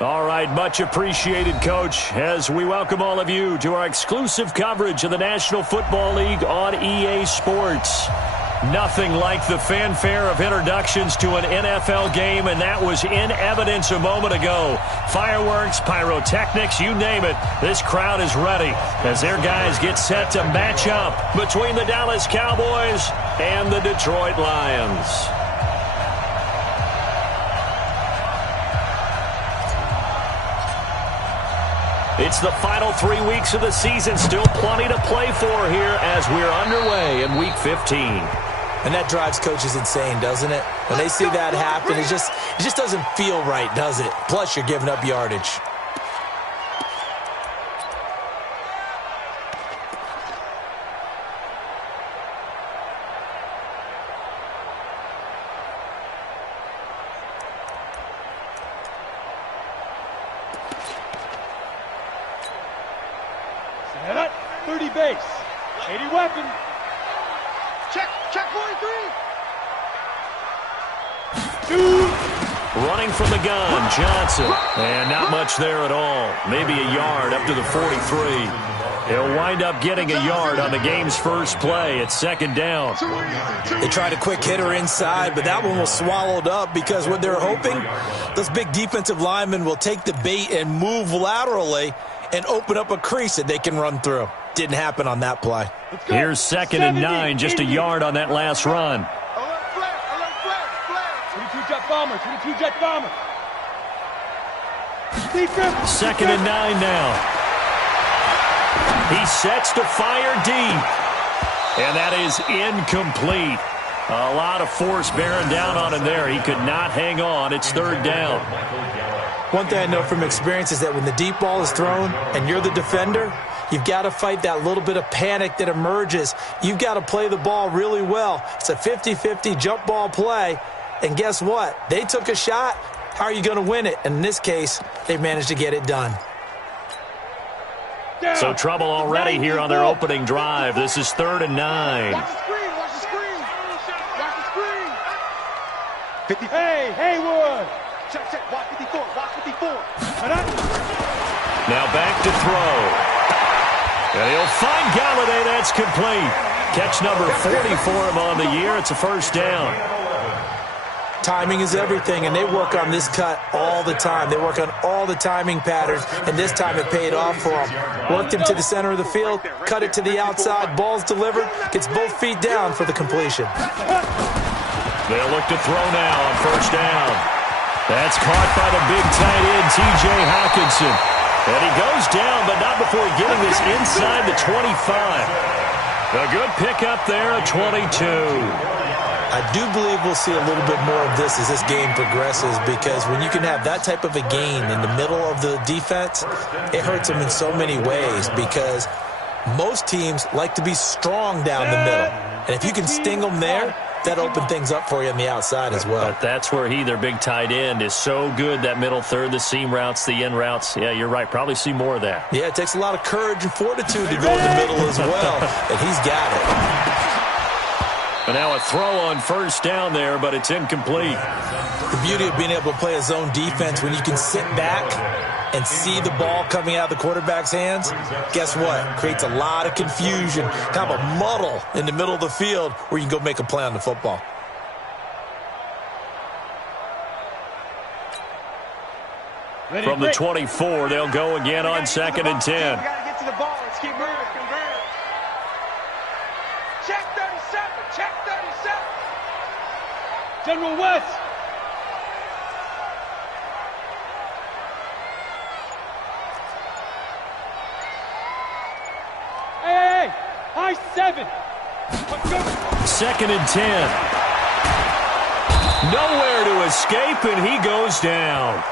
All right, much appreciated, Coach, as we welcome all of you to our exclusive coverage of the National Football League on EA Sports. Nothing like the fanfare of introductions to an NFL game, and that was in evidence a moment ago. Fireworks, pyrotechnics, you name it. This crowd is ready as their guys get set to match up between the Dallas Cowboys and the Detroit Lions. It's the final 3 weeks of the season. Still plenty to play for here as we're underway in Week 15. And that drives coaches insane, doesn't it? When they see that happen, it just doesn't feel right, does it? Plus, you're giving up yardage. Set up, 30 base, 80 weapon. Check 43. Running from the gun, Johnson. And not much there at all. Maybe a yard up to the 43. He'll wind up getting a yard on the game's first play. It's second down. They tried a quick hitter inside, but that one was swallowed up because what they're hoping, those big defensive linemen will take the bait and move laterally and open up a crease that they can run through. Didn't happen on that play. Here's second and 9, just a yard on that last run. 22-jet bomber, 22-jet bomber. Second and 9 now. He sets to fire deep. And that is incomplete. A lot of force bearing down on him there. He could not hang on. It's third down. One thing I know from experience is that when the deep ball is thrown and you're the defender, you've got to fight that little bit of panic that emerges. You've got to play the ball really well. It's a 50-50 jump ball play. And guess what? They took a shot. How are you going to win it? And in this case, they managed to get it done. So trouble already here on their opening drive. This is third and 9. Watch the screen, watch the screen. Watch the screen. 50. Hey, Haywood. Check, watch 54, watch 54. Now back to throw. And he'll find Galladay. That's complete. Catch number 40 for him on the year. It's a first down. Timing is everything, and they work on this cut all the time. They work on all the timing patterns, and this time it paid off for them. Worked him to the center of the field, cut it to the outside, ball's delivered, gets both feet down for the completion. They'll look to throw now on first down. That's caught by the big tight end, T.J. Hockenson. And he goes down, but not before getting this inside the 25. A good pickup there at 22. I do believe we'll see a little bit more of this as this game progresses, because when you can have that type of a gain in the middle of the defense, it hurts them in so many ways, because most teams like to be strong down the middle. And if you can sting them there, that opens things up for you on the outside as well. But that's where their big tight end, is so good, that middle third, the seam routes, the in routes. Yeah, you're right. Probably see more of that. Yeah, it takes a lot of courage and fortitude to go in the middle as well, and he's got it. And now a throw on first down there, but it's incomplete. The beauty of being able to play a zone defense, when you can sit back and see the ball coming out of the quarterback's hands, guess what? Creates a lot of confusion, kind of a muddle in the middle of the field where you can go make a play on the football. From the 24, they'll go again on second and 10. We got to get to the ball. Let's keep moving. Check 37. Check 37. General West. Hey. High 7. Second and 10. Nowhere to escape, and he goes down.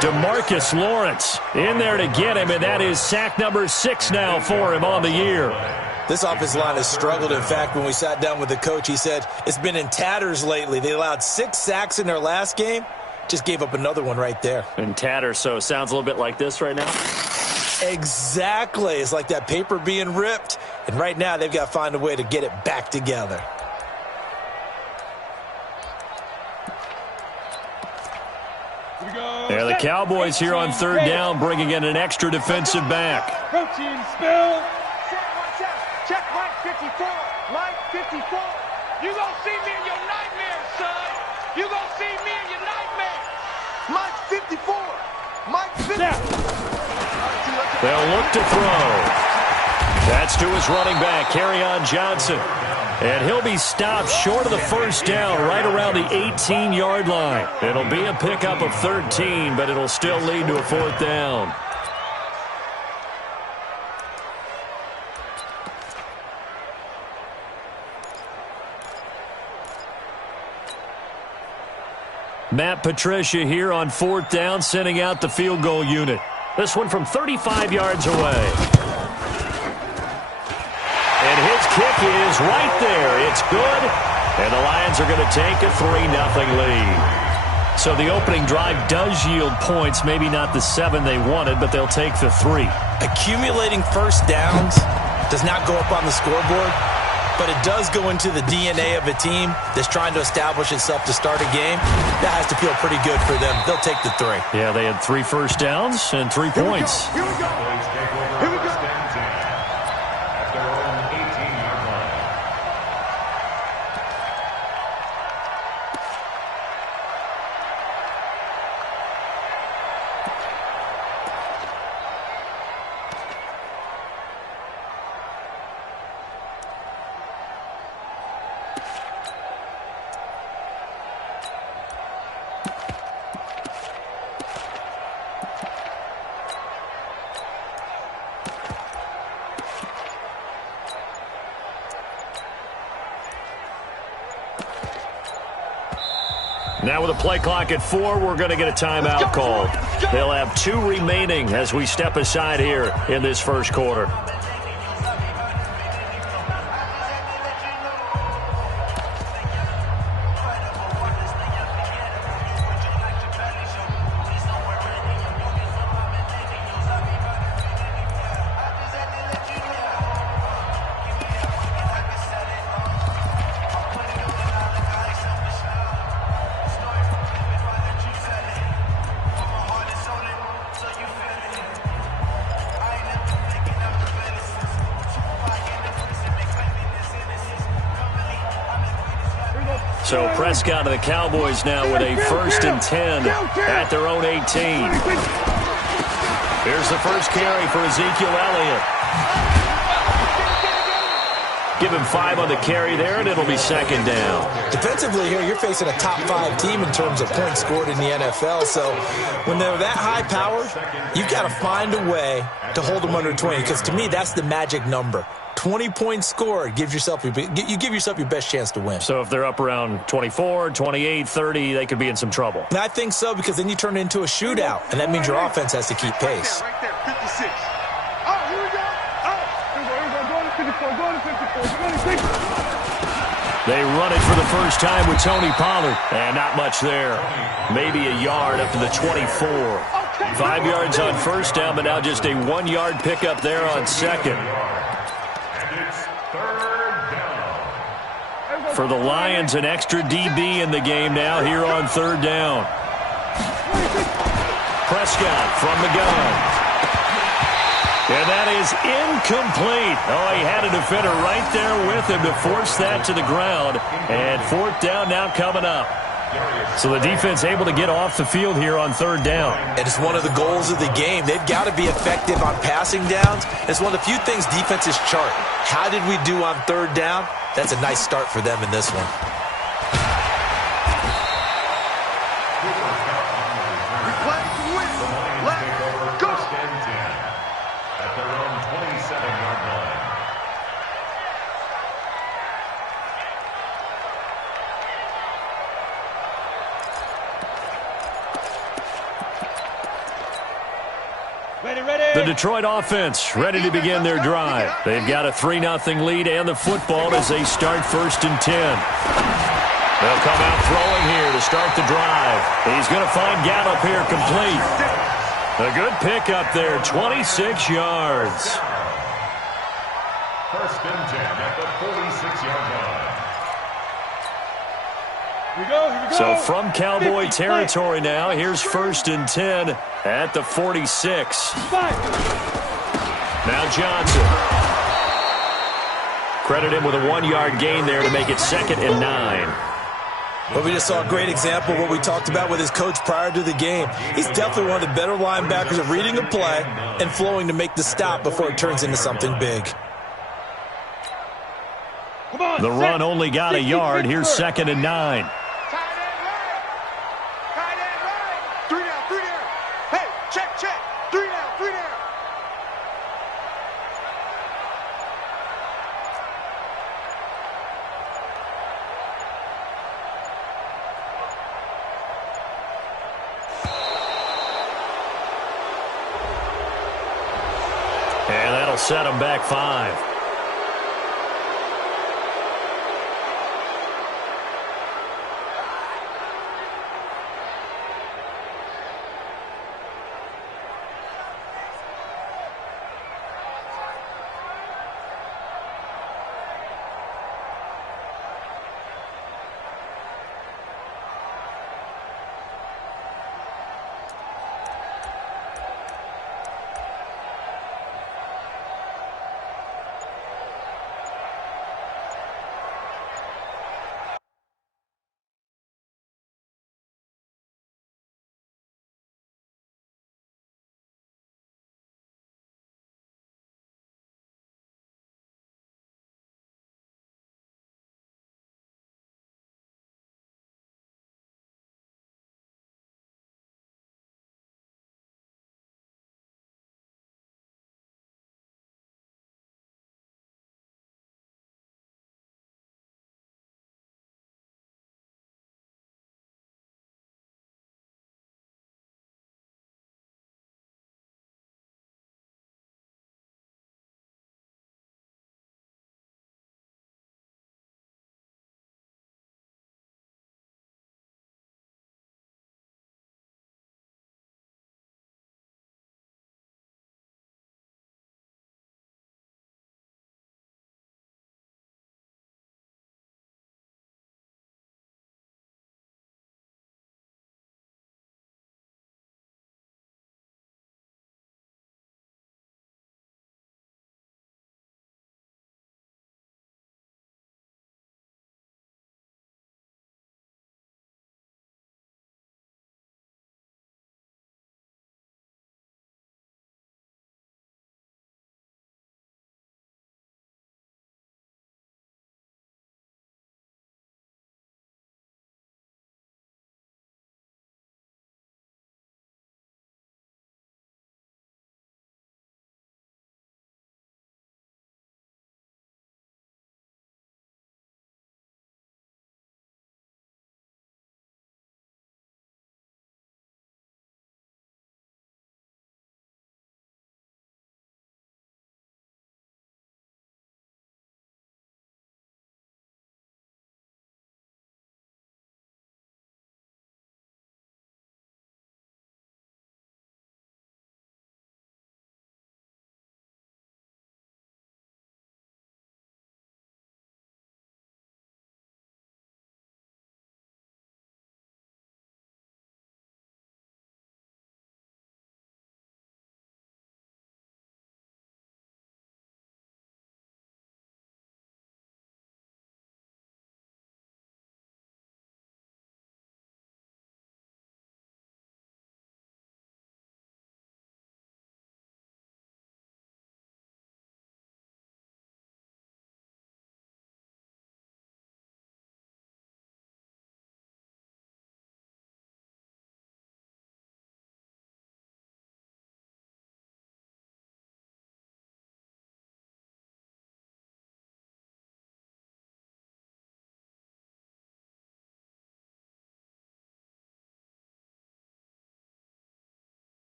DeMarcus Lawrence in there to get him, and that is sack number 6 now for him on the year. This offensive line has struggled. In fact, when we sat down with the coach, he said it's been in tatters lately. They allowed 6 sacks in their last game. Just gave up another one right there. In tatters, so it sounds a little bit like this right now? Exactly. It's like that paper being ripped. And right now, they've got to find a way to get it back together. There they Cowboys here on third down, bringing in an extra defensive back. Protein spill. Watch out. Check Mike 54. Mike 54. You gonna see me in your nightmares, son. You gonna see me in your nightmares. Mike 54. Mike 54. They'll look to throw. That's to his running back, Kerryon Johnson. And he'll be stopped short of the first down, right around the 18-yard line. It'll be a pickup of 13, but it'll still lead to a fourth down. Matt Patricia here on fourth down, sending out the field goal unit. This one from 35 yards away. And his kick is right there. It's good. And the Lions are going to take a 3-0 lead. So the opening drive does yield points. Maybe not the 7 they wanted, but they'll take the 3. Accumulating first downs does not go up on the scoreboard, but it does go into the DNA of a team that's trying to establish itself to start a game. That has to feel pretty good for them. They'll take the 3. Yeah, they had 3 first downs and 3 points. Here we go. Here we go. Now with a play clock at 4, we're going to get a timeout called. They'll have 2 remaining as we step aside here in this first quarter. So Prescott of the Cowboys now with a 1st and 10 at their own 18. Here's the first carry for Ezekiel Elliott. Give him 5 on the carry there, and it'll be 2nd down. Defensively here, you're facing a top 5 team in terms of points scored in the NFL. So when they're that high power, you've got to find a way to hold them under 20, because to me, that's the magic number. 20 points scored gives yourself you give yourself your best chance to win. So if they're up around 24, 28, 30, they could be in some trouble. And I think so, because then you turn it into a shootout, and that means your offense has to keep pace. Right there, 56. Oh, here we go. Oh, here we go. Go to 54. Go to 54. Go to 54. They run it for the first time with Tony Pollard. And not much there. Maybe a yard up to the 24. 5 yards on first down, but now just a 1-yard pickup there on 2nd. For the Lions, an extra DB in the game now here on 3rd down. Prescott from the gun. And that is incomplete. Oh, he had a defender right there with him to force that to the ground. And 4th down now coming up. So the defense able to get off the field here on 3rd down. And it's one of the goals of the game. They've got to be effective on passing downs. It's one of the few things defenses chart. How did we do on 3rd down? That's a nice start for them in this one. Let's go. At their own 27-yard line. The Detroit offense ready to begin their drive. They've got a 3-0 lead and the football as they start 1st and 10. They'll come out throwing here to start the drive. He's going to find Gallup here complete. A good pickup there, 26 yards. 1st and 10 at the 46-yard line. Here we go. So from Cowboy territory now, here's 1st and 10 at the 46. Now Johnson. Credit him with a 1-yard gain there to make it 2nd and 9. Well, we just saw a great example of what we talked about with his coach prior to the game. He's definitely one of the better linebackers at reading a play and flowing to make the stop before it turns into something big. The run only got a yard. Here's 2nd and 9. And that'll set him back 5.